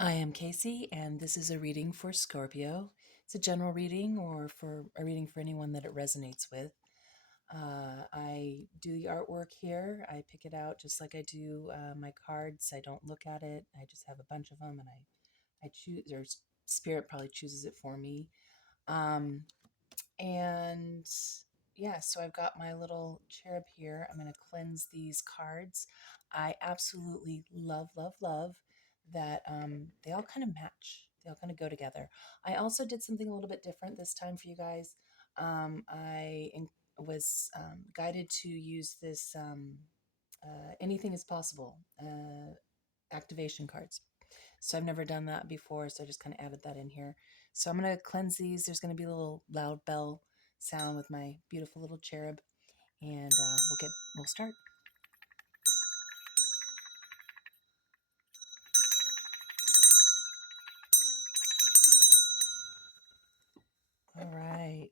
I am Casey, and this is a reading for Scorpio. It's a general reading or for a reading for anyone that it resonates with. I do the artwork here. I pick it out just like I do my cards. I don't look at it. I just have a bunch of them, and I choose, or Spirit probably chooses it for me. Um, and yeah, so I've got my little cherub here. I'm going to cleanse these cards. I absolutely love, love, love that they all kind of match. They all kind of go together. I also did something a little bit different this time for you guys. Was guided to use this anything is possible activation cards. So I've never done that before, so I just kind of added that in here. So I'm going to cleanse these. There's going to be a little loud bell sound with my beautiful little cherub, and we'll start. All right.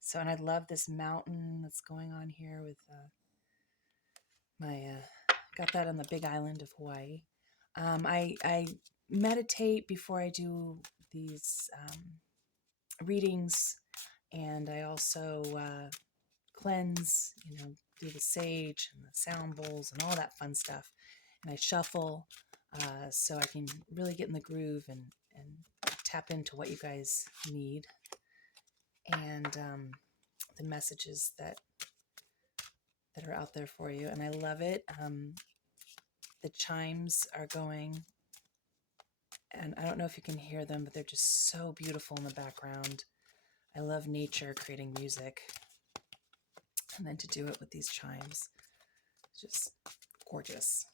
So, and I love this mountain that's going on here with my got that on the big island of Hawaii. I meditate before I do these readings, and I also cleanse, do the sage and the sound bowls and all that fun stuff. And I shuffle so I can really get in the groove and tap into what you guys need and the messages that are out there for you. And I love it. The chimes are going, and I don't know if you can hear them, but they're just so beautiful in the background. I love nature creating music. And then to do it with these chimes, just gorgeous.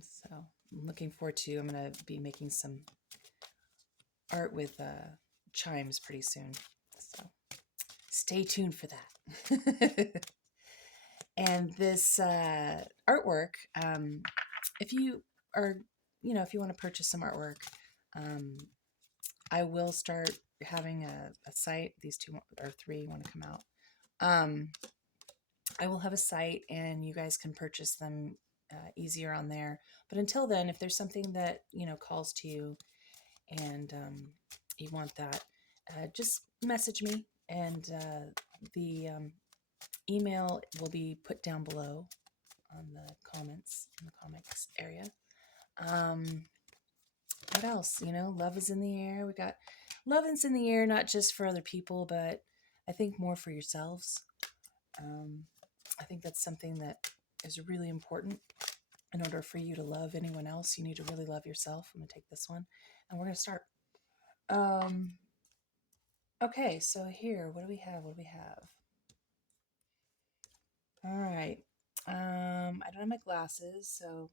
So I'm looking forward to, I'm going to be making some art with chimes pretty soon. So stay tuned for that. And this artwork, if you are, if you want to purchase some artwork, I will start having a site. These two or three want to come out. I will have a site and you guys can purchase them easier on there. But until then, if there's something that, calls to you and you want that, just message me, and the email will be put down below on the comments in the comics area. What else? Love is in the air. We got love is in the air, not just for other people, but I think more for yourselves. I think that's something that is really important. In order for you to love anyone else, you need to really love yourself. I'm going to take this one and we're going to start. Okay, so here, what do we have? What do we have? All right. I don't have my glasses, so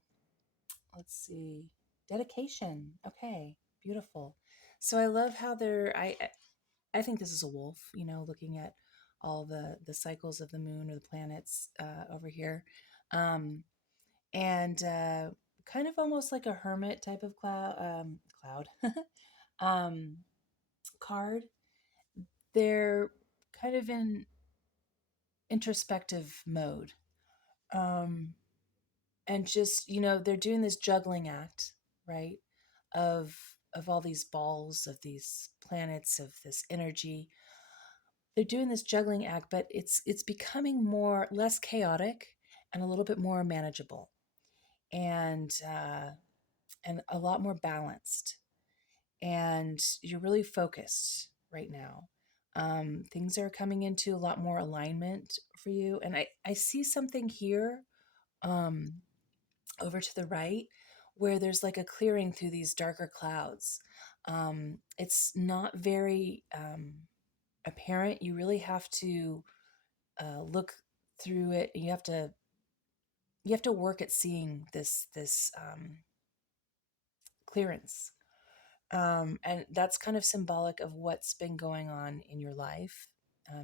let's see. Dedication. Okay, beautiful. So I love how I think this is a wolf, looking at all the cycles of the moon or the planets over here. And kind of almost like a hermit type of cloud um, card. They're kind of in introspective mode. Um, and just, they're doing this juggling act, right? Of all these balls, of these planets, of this energy. They're doing this juggling act, but it's becoming less chaotic and a little bit more manageable, and a lot more balanced. And you're really focused right now. Things are coming into a lot more alignment for you. And I see something here um, over to the right where there's like a clearing through these darker clouds. It's not very apparent. You really have to look through it. You have to work at seeing this clearance. And that's kind of symbolic of what's been going on in your life,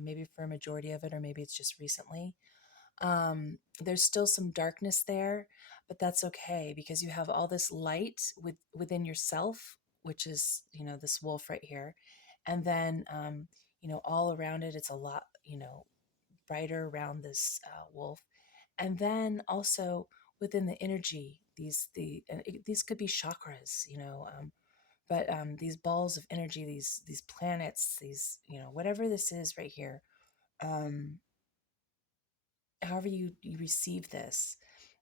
maybe for a majority of it, or maybe it's just recently. There's still some darkness there, but that's okay because you have all this light within yourself, which is, this wolf right here. And then, all around it, it's a lot, brighter around this wolf. And then also within the energy, these could be chakras, but these balls of energy, these planets, these, whatever this is right here, um, however you receive this,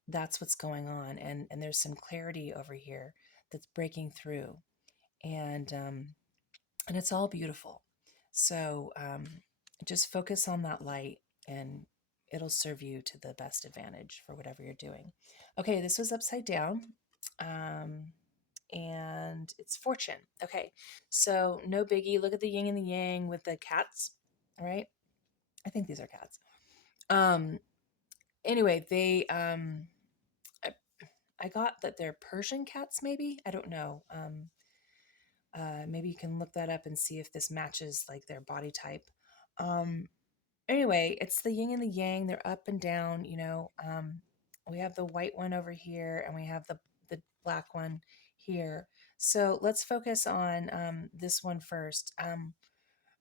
that's what's going on, and there's some clarity over here that's breaking through, and it's all beautiful. So just focus on that light, and it'll serve you to the best advantage for whatever you're doing. Okay, this was upside down. Um, and it's fortune. Okay, so no biggie. Look at the yin and the yang with the cats, right? I think these are cats. Um, anyway, I, I got that they're Persian cats, maybe. I don't know. Maybe you can look that up and see if this matches like their body type. Um, anyway, it's the yin and the yang. They're up and down. We have the white one over here, and we have the black one here. So let's focus on this one first.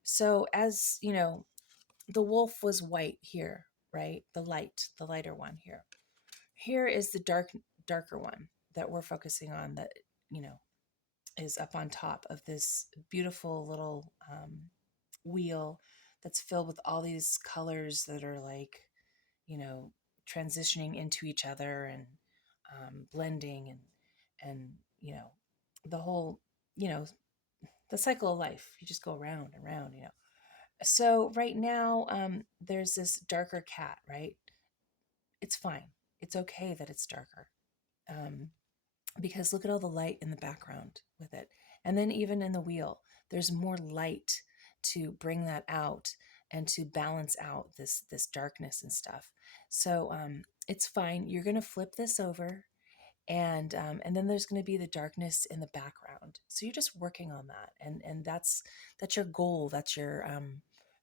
So as you know, the wolf was white here, right? The lighter one here. Here is the darker one that we're focusing on. That you know is up on top of this beautiful little wheel that's filled with all these colors that are like, you know, transitioning into each other and blending and the whole, you know, the cycle of life. You just go around and around. So right now, there's this darker cat, right? It's fine. It's okay that it's darker. Because look at all the light in the background with it. And then even in the wheel, there's more light to bring that out and to balance out this darkness and stuff. So it's fine. You're going to flip this over, and then there's going to be the darkness in the background. So you're just working on that, and that's your goal. That's your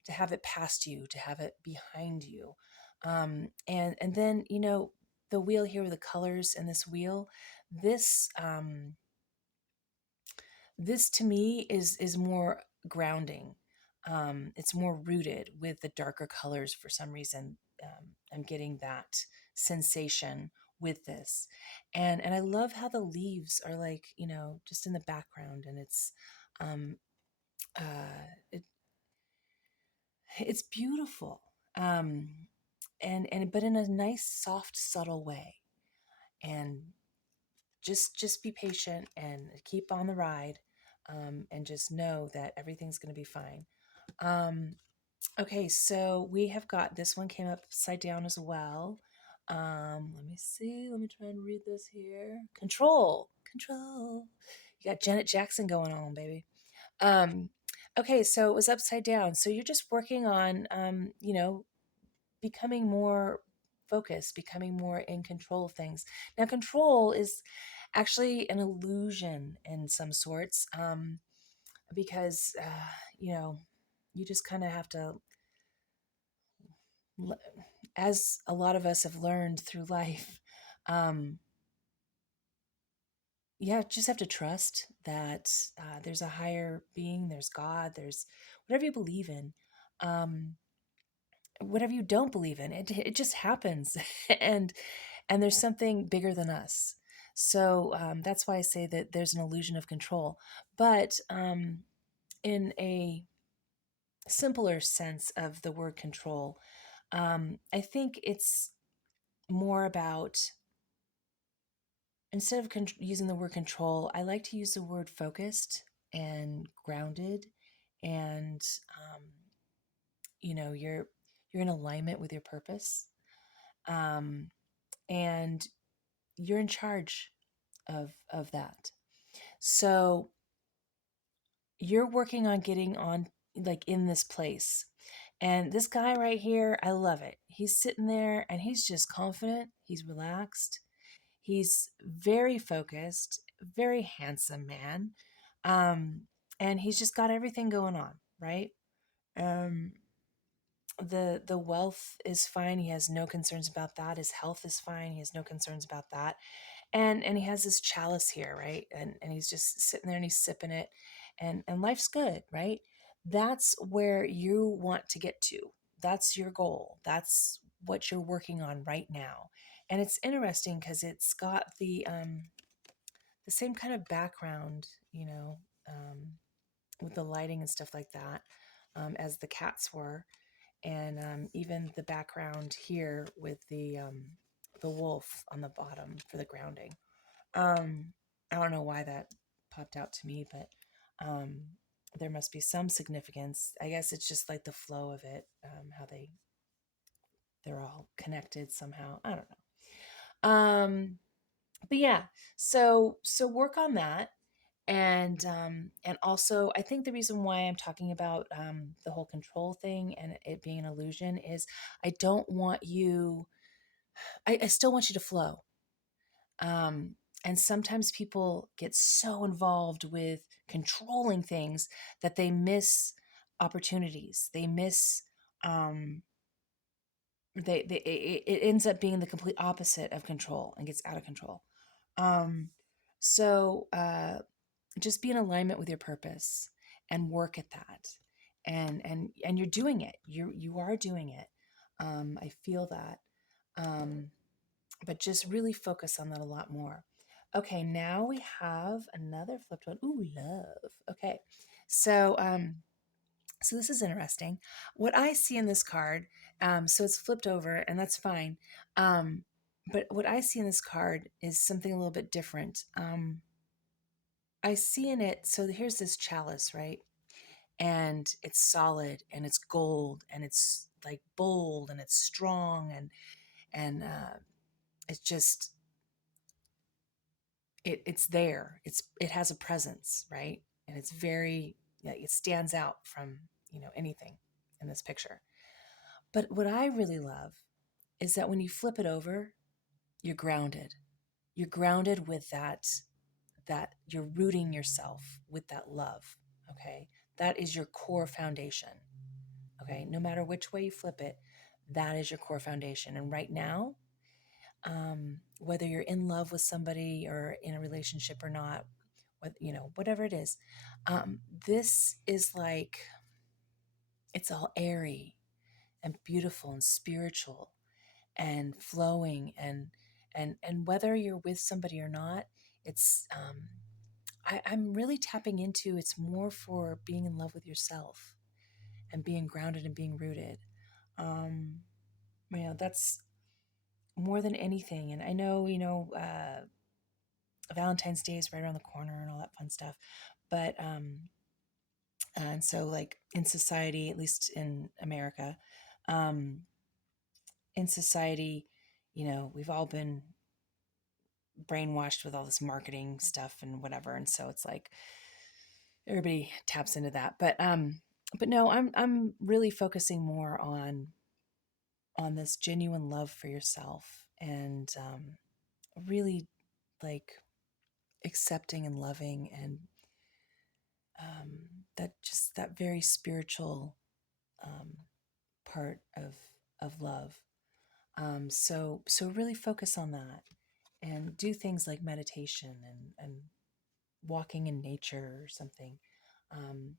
to have it past you, to have it behind you, and then the wheel here with the colors and this wheel, this this to me is more grounding. It's more rooted with the darker colors for some reason. I'm getting that sensation with this, and I love how the leaves are like just in the background, and um, it, it's beautiful, and but in a nice, soft, subtle way, and just be patient and keep on the ride, and just know that everything's going to be fine. Okay, so we have got this one came upside down as well. Let me see. Let me try and read this here. Control, control. You got Janet Jackson going on, baby. Okay, so it was upside down. So you're just working on, becoming more focused, becoming more in control of things. Now, control is actually an illusion in some sorts, because you just kind of have to, as a lot of us have learned through life, you just have to trust that there's a higher being, there's God, there's whatever you believe in. Whatever you don't believe in, it just happens. and there's something bigger than us. So that's why I say that there's an illusion of control. But in a simpler sense of the word control, I think it's more about, instead of using the word control, I like to use the word focused and grounded, and you're in alignment with your purpose, and you're in charge of that. So you're working on getting on, like, in this place. And this guy right here, I love it. He's sitting there and he's just confident. He's relaxed. He's very focused, very handsome man. Um, and he's just got everything going on, right? Um, the wealth is fine. He has no concerns about that. His health is fine. He has no concerns about that. And he has this chalice here, right? And he's just sitting there and he's sipping it, and life's good, right? That's where you want to get to. That's your goal. That's what you're working on right now. And it's interesting because it's got the same kind of background, with the lighting and stuff like that, as the cats were, and even the background here with the wolf on the bottom for the grounding. I don't know why that popped out to me, but there must be some significance. I guess it's just like the flow of it, how they're all connected somehow. I don't know. But yeah, so work on that. And also, I think the reason why I'm talking about the whole control thing and it being an illusion is I don't want you. I still want you to flow. Um, and sometimes people get so involved with controlling things that they miss opportunities. They miss. It ends up being the complete opposite of control and gets out of control. Um, so just be in alignment with your purpose and work at that. And you're doing it. You are doing it. I feel that. But just really focus on that a lot more. Okay, now we have another flipped one. Ooh, love. Okay. So this is interesting. What I see in this card, so it's flipped over, and that's fine. But what I see in this card is something a little bit different. I see in it, so here's this chalice, right? And it's solid, and it's gold, and it's like bold, and it's strong, and it's just it's there. It has a presence, right? And it's very, yeah, it stands out from anything in this picture. But what I really love is that when you flip it over, you're grounded. You're grounded with that you're rooting yourself with that love. Okay. That is your core foundation. Okay. No matter which way you flip it, that is your core foundation. And right now, whether you're in love with somebody or in a relationship or not, whatever it is, this is like, it's all airy and beautiful and spiritual and flowing, and whether you're with somebody or not, it's I'm really tapping into, it's more for being in love with yourself and being grounded and being rooted. um that's more than anything. And I know, Valentine's Day is right around the corner and all that fun stuff, but and so, like, in society, at least in America, um in society, we've all been brainwashed with all this marketing stuff and whatever, and so it's like everybody taps into that. But no, I'm really focusing more on this genuine love for yourself, and really, like, accepting and loving, and that very spiritual part of love. So really focus on that and do things like meditation and walking in nature or something. Um,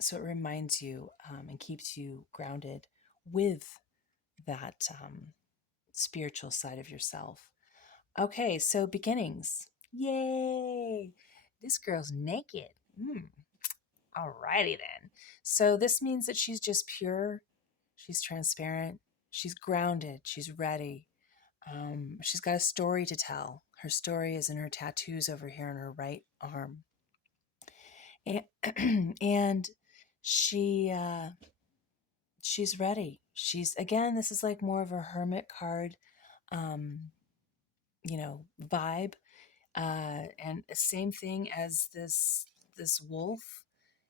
so it reminds you, and keeps you grounded with that spiritual side of yourself. Okay, so beginnings. Yay! This girl's naked. Alrighty then. So this means that she's just pure, she's transparent, she's grounded, she's ready. She's got a story to tell. Her story is in her tattoos over here on her right arm. And, and she's ready. She's, again, this is like more of a hermit card, um, vibe. And same thing as this wolf,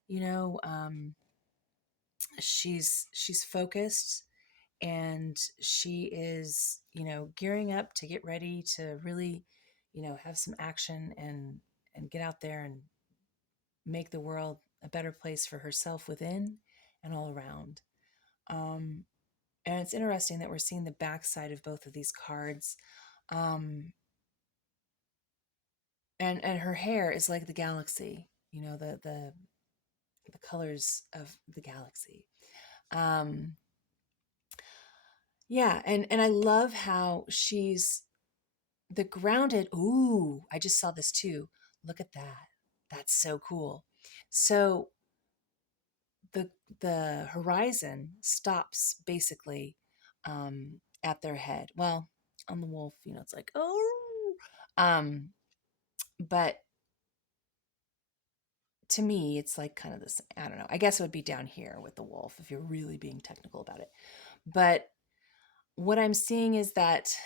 you know, um, she's focused, and she is, gearing up to get ready to really, have some action and get out there and make the world a better place for herself within and all around. Um, and it's interesting that we're seeing the backside of both of these cards. And her hair is like the galaxy, the colors of the galaxy. Um, Yeah, and I love how she's the grounded. Ooh, I just saw this too. Look at that. That's so cool. So the the horizon stops basically at their head. Well, on the wolf, it's like, oh, um, but to me, it's like kind of this. I don't know. I guess it would be down here with the wolf if you're really being technical about it. But what I'm seeing is that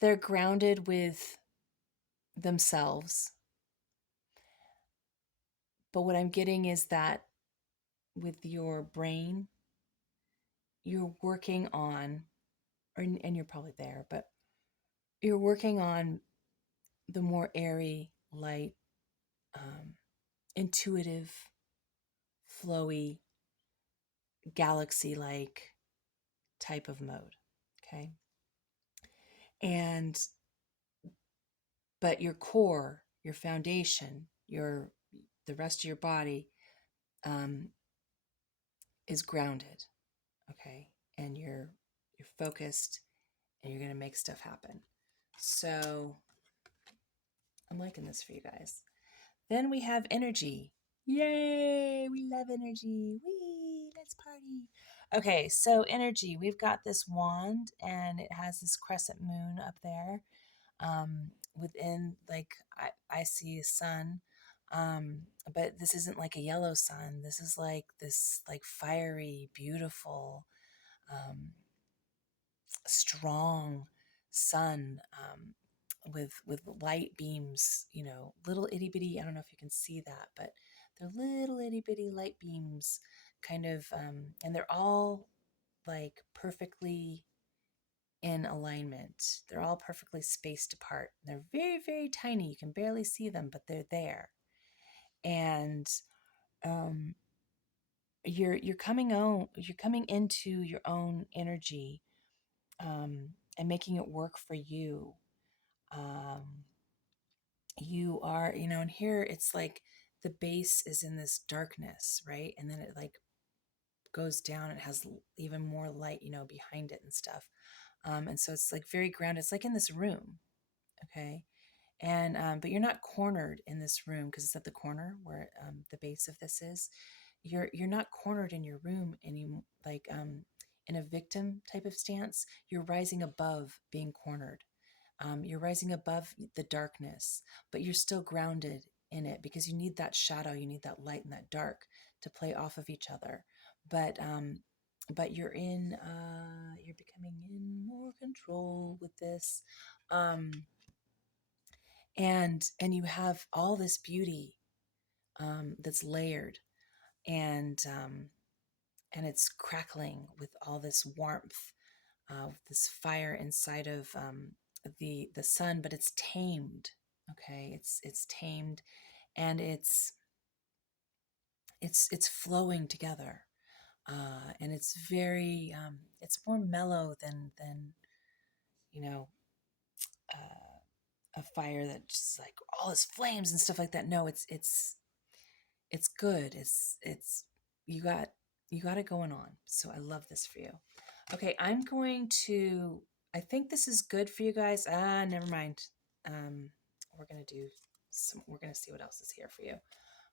they're grounded with themselves. But what I'm getting is that with your brain, you're working on, and you're probably there, but you're working on the more airy, light, um, intuitive, flowy, galaxy like type of mode. Okay. And, but your core, your foundation, the rest of your body um, is grounded. Okay. And you're focused and you're going to make stuff happen. So I'm liking this for you guys. Then we have energy. Yay! We love energy. Whee! Let's party. Okay, so energy. We've got this wand and it has this crescent moon up there. Within, like, I see a sun. But this isn't like a yellow sun. This is like this, like, fiery, beautiful, um, strong sun, with light beams, little itty bitty. I don't know if you can see that, but they're little itty bitty light beams, kind of, and they're all like perfectly in alignment. They're all perfectly spaced apart. They're very, very tiny. You can barely see them, but they're there. And um, you're coming into your own energy, and making it work for you. Um, you are, and here it's like the base is in this darkness, right? And then it like goes down. It has even more light, behind it and stuff. And so it's like very grounded. It's like in this room, okay? And but you're not cornered in this room because it's at the corner where the base of this is. You're not cornered in your room anymore, like in a victim type of stance. You're rising above being cornered. You're rising above the darkness, but you're still grounded in it because you need that shadow, you need that light and that dark to play off of each other. But you're becoming in more control with this, um, and you have all this beauty that's layered, and and it's crackling with all this warmth, this fire inside of the sun, but it's tamed. Okay, it's tamed, and it's flowing together, and it's very it's more mellow than you know a fire that just like all its flames and stuff like that. No, it's good. It's you got it going on. So I love this for you. Okay, I think this is good for you guys. Never mind. Um, we're gonna see what else is here for you.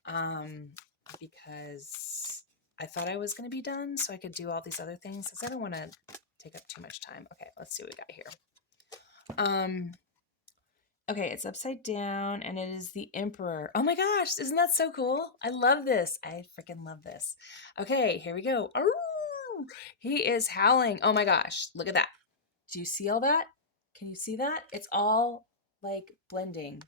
Um, because I thought I was gonna be done so I could do all these other things because I don't want to take up too much time. Okay, let's see what we got here. Um, Okay, it's upside down and it is the Emperor. Oh my gosh, isn't that so cool? I love this. I freaking love this. Okay, here we go. Arrgh! He is howling. Oh my gosh, look at that. Do you see all that? Can you see that? It's all like blending.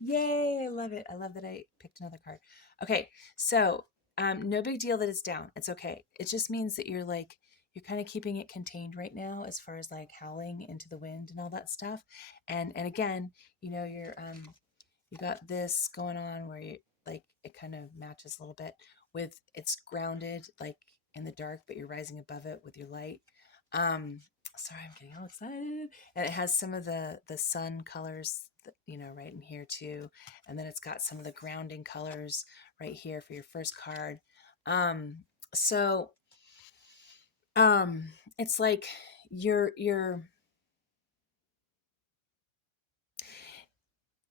Yay, I love it. I love that I picked another card. Okay, so no big deal that it's down. It's okay. It just means that you're kind of keeping it contained right now as far as like howling into the wind and all that stuff. And again, you got this going on where you like it kind of matches a little bit with it's grounded like in the dark, but you're rising above it with your light. Um, sorry, I'm getting all excited. And it has some of the sun colors, right in here too. And then it's got some of the grounding colors right here for your first card. So It's like you're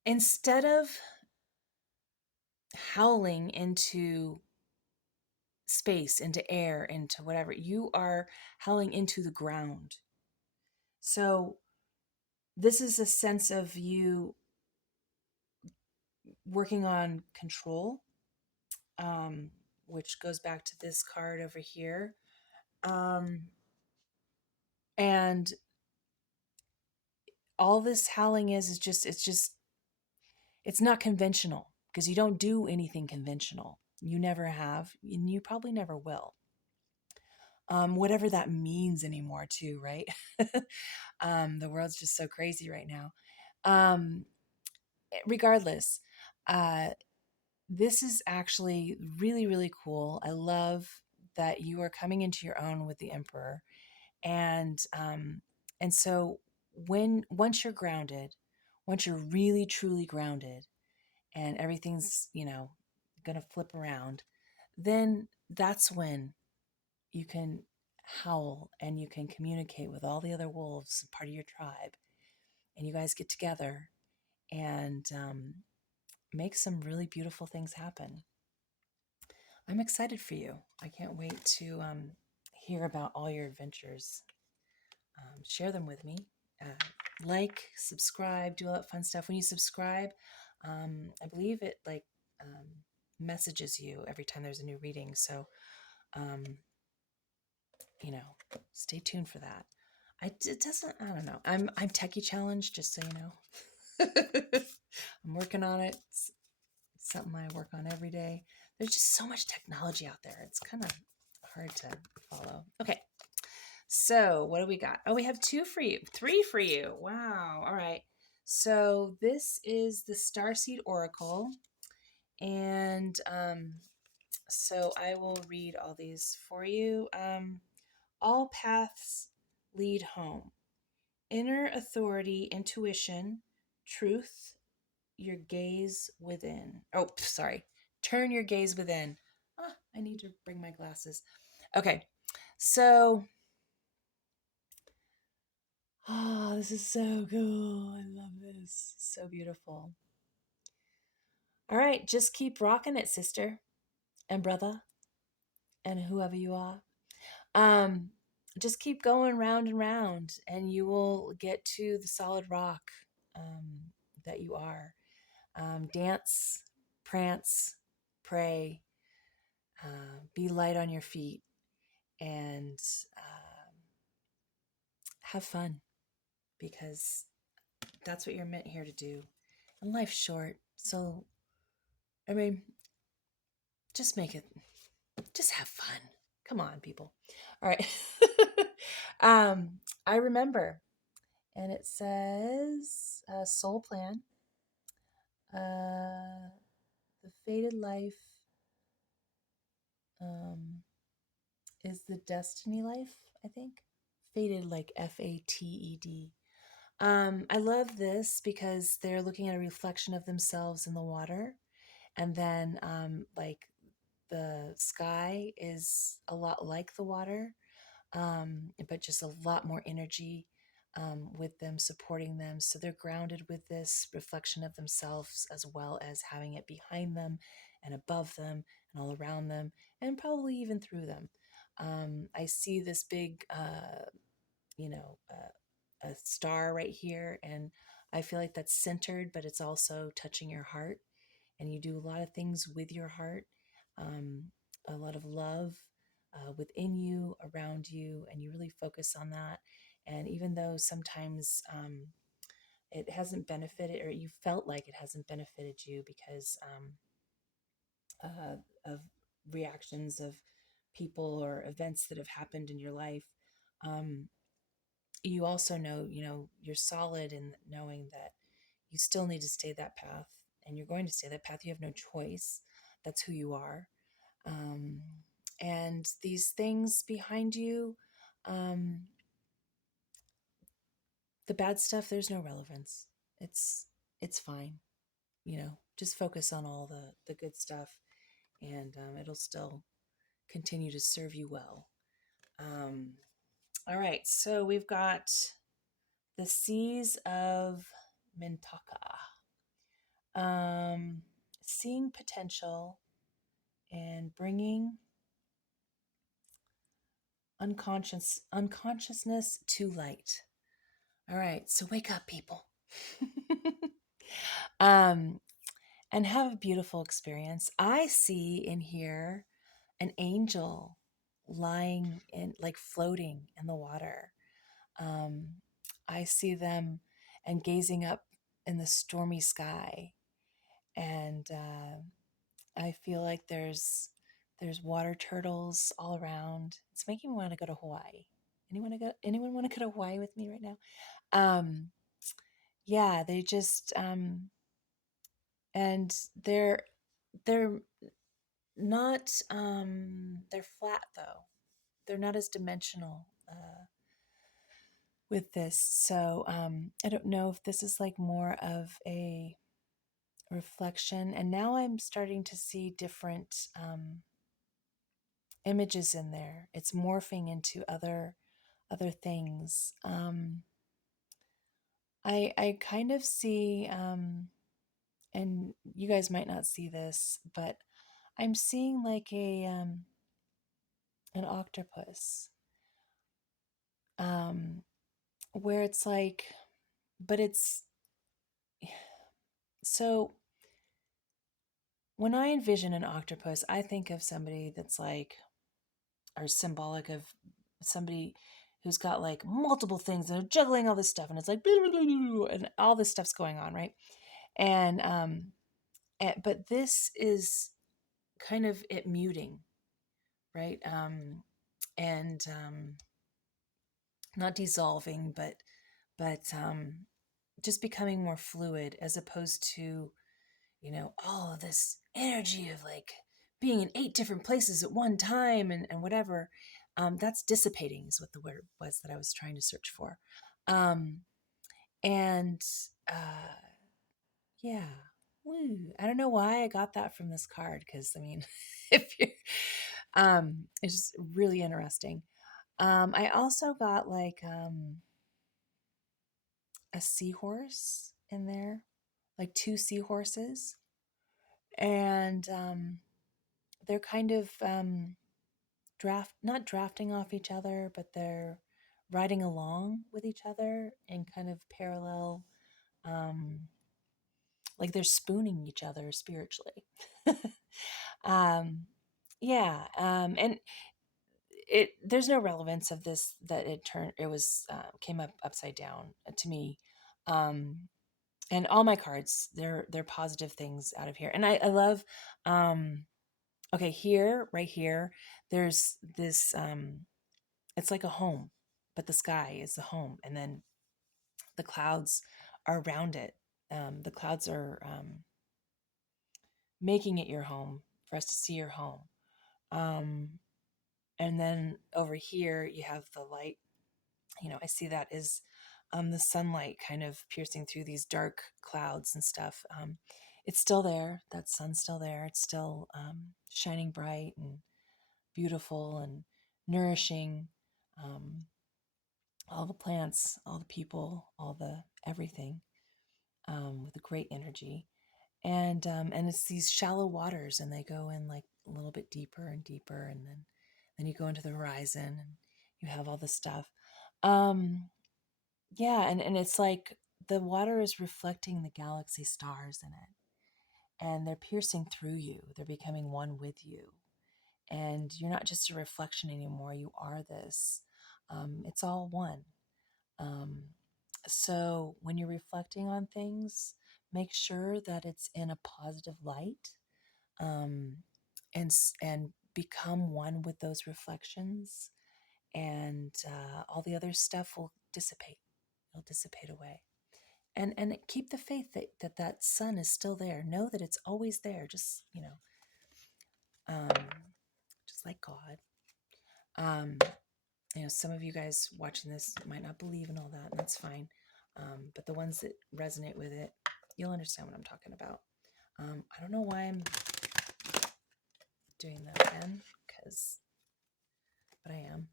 instead of howling into space, into air, into whatever, you are howling into the ground. So this is a sense of you working on control, um, which goes back to this card over here. Um, and all this howling is just, it's not conventional because you don't do anything conventional. You never have, and you probably never will. Whatever that means anymore, too, right? The world's just so crazy right now. Um, Regardless, uh, this is actually really, really cool. I love that you are coming into your own with the Emperor, and so once you're grounded, once you're really truly grounded, and everything's gonna flip around, then that's when you can howl and you can communicate with all the other wolves, part of your tribe, and you guys get together and make some really beautiful things happen. I'm excited for you. I can't wait to hear about all your adventures. Share them with me. Like, subscribe, do all that fun stuff. When you subscribe, I believe it messages you every time there's a new reading. So, um, stay tuned for that. It doesn't. I don't know. I'm techie challenged, just so you know. I'm working on it. It's something I work on every day. There's just so much technology out there. It's kind of hard to follow. Okay. So what do we got? Oh, we have 2 for you. 3 for you. Wow. All right. So this is the Starseed Oracle. And so I will read all these for you. All paths lead home. Inner authority, intuition, truth, your gaze within. Oh, sorry. Turn your gaze within. I need to bring my glasses. Okay. So, this is so cool. I love this. So beautiful. All right. Just keep rocking it, sister and brother and whoever you are. Um, just keep going round and round, and you will get to the solid rock that you are. Dance, prance, pray, be light on your feet, and have fun, because that's what you're meant here to do. And life's short, so I mean, just just have fun. Come on, people. All right. I remember, and it says soul plan, the fated life is the destiny life, I think. Fated, like FATED. I love this because they're looking at a reflection of themselves in the water. And then, like, the sky is a lot like the water, but just a lot more energy with them, supporting them. So they're grounded with this reflection of themselves, as well as having it behind them and above them and all around them, and probably even through them. I see this big, a star right here, and I feel like that's centered, but it's also touching your heart. And you do a lot of things with your heart, um, a lot of love within you, around you, and you really focus on that. And even though sometimes it hasn't benefited, or you felt like it hasn't benefited you because of reactions of people or events that have happened in your life, um, you also know, you're solid in knowing that you still need to stay that path, and you're going to stay that path. You have no choice. That's who you are. Um, and these things behind you, um, the bad stuff, there's no relevance. It's fine. Just focus on all the good stuff, and it'll still continue to serve you well. Um, all right, so we've got the Seas of Mintaka. Um, Seeing potential and bringing unconsciousness to light. All right, so wake up, people. um, and have a beautiful experience. I see in here an angel lying in, like, floating in the water. Um, I see them and gazing up in the stormy sky, and I feel like there's water turtles all around. It's making me want to go to Hawaii. Anyone want to go to Hawaii with me right now? Um, yeah, they just and they're not they're flat though. They're not as dimensional with this. So I don't know if this is like more of a reflection. And now I'm starting to see different images in there. It's morphing into other things. I kind of see, and you guys might not see this, but I'm seeing like a an octopus, um, where it's like, but it's so. When I envision an octopus, I think of somebody that's like, or symbolic of somebody who's got like multiple things and they're juggling all this stuff, and it's like and all this stuff's going on, right? And but this is kind of it muting, right? And not dissolving, but just becoming more fluid, as opposed to, all of this energy of like being in 8 different places at one time, and whatever. That's dissipating is what the word was that I was trying to search for. Um, and yeah, woo. I don't know why I got that from this card, because I mean, if you're, it's just really interesting. I also got like a seahorse in there, like 2 seahorses, and they're kind of not drafting off each other, but they're riding along with each other in kind of parallel, um, like they're spooning each other spiritually. um, yeah, and there's no relevance of this, that it was came up upside down to me. Um, and all my cards, they're positive things out of here, and I love. Okay, here, right here, there's this. It's like a home, but the sky is the home, and then the clouds are around it. The clouds are making it your home, for us to see your home. Um, and then over here, you have the light. I see that is the sunlight kind of piercing through these dark clouds and stuff. It's still there. That sun's still there. It's still shining bright and beautiful and nourishing. Um, all the plants, all the people, all the everything, with a great energy. And it's these shallow waters, and they go in like a little bit deeper and deeper, and then you go into the horizon, and you have all the stuff. Um, yeah, and it's like the water is reflecting the galaxy stars in it, and they're piercing through you. They're becoming one with you, and you're not just a reflection anymore. You are this. It's all one. Um, so when you're reflecting on things, make sure that it's in a positive light, um, and become one with those reflections, and all the other stuff will dissipate. It'll dissipate away. And keep the faith that sun is still there. Know that it's always there. Just um, just like God. Um, some of you guys watching this might not believe in all that, and that's fine. But the ones that resonate with it, you'll understand what I'm talking about. I don't know why I'm doing that again, but I am.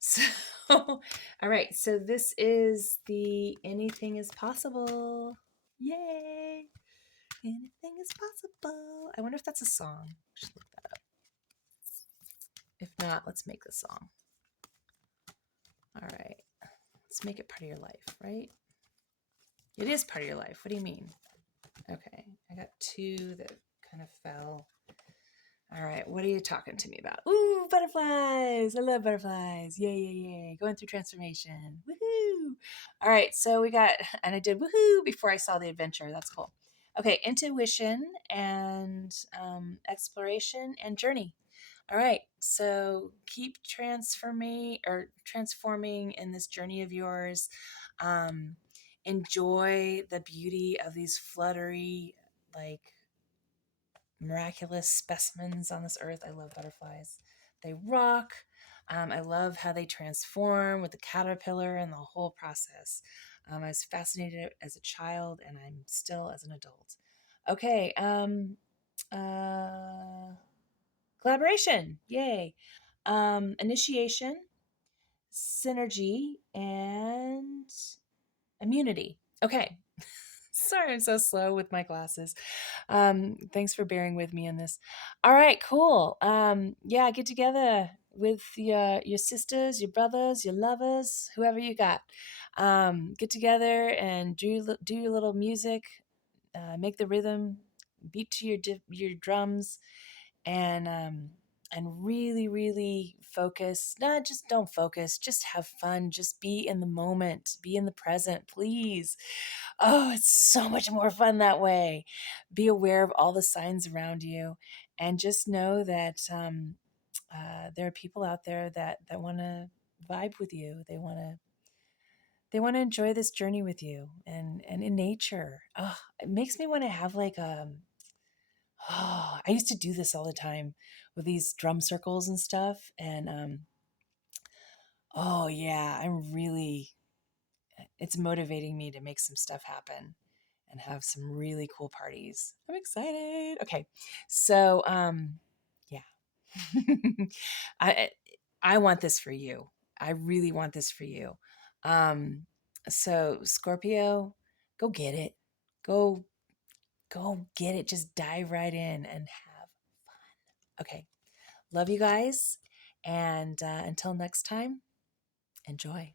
So, all right. So this is the Anything is Possible. Yay! Anything is possible. I wonder if that's a song. Just look that up. If not, let's make the song. All right. Let's make it part of your life, right? It is part of your life. What do you mean? Okay. I got two that kind of fell. All right. What are you talking to me about? Ooh, butterflies. I love butterflies. Yay, yay, yay. Going through transformation. Woohoo. All right. So we got, and I did woohoo before I saw the adventure. That's cool. Okay. Intuition and exploration and journey. All right. So keep transforming in this journey of yours. Enjoy the beauty of these fluttery, like, miraculous specimens on this earth. I love butterflies. They rock. I love how they transform with the caterpillar and the whole process. I was fascinated as a child, and I'm still as an adult. Okay. Collaboration. Yay. Initiation, synergy, and immunity. Okay. Sorry, I'm so slow with my glasses. Thanks for bearing with me in this. All right, cool. Yeah, get together with your sisters, your brothers, your lovers, whoever you got. Get together and do your little music. Make the rhythm, beat to your drums, and really, really focus. Not just don't focus, just have fun. Just be in the moment, be in the present, please. Oh, it's so much more fun that way. Be aware of all the signs around you, and just know that there are people out there that want to vibe with you. They want to enjoy this journey with you, and in nature. Oh, it makes me want to have like oh, I used to do this all the time with these drum circles and stuff, and oh yeah, it's motivating me to make some stuff happen and have some really cool parties. I'm excited. Okay. So, yeah. I I want this for you. I really want this for you. Um, so Scorpio, go get it. Go go get it. Just dive right in and have fun. Okay. Love you guys. And until next time, enjoy.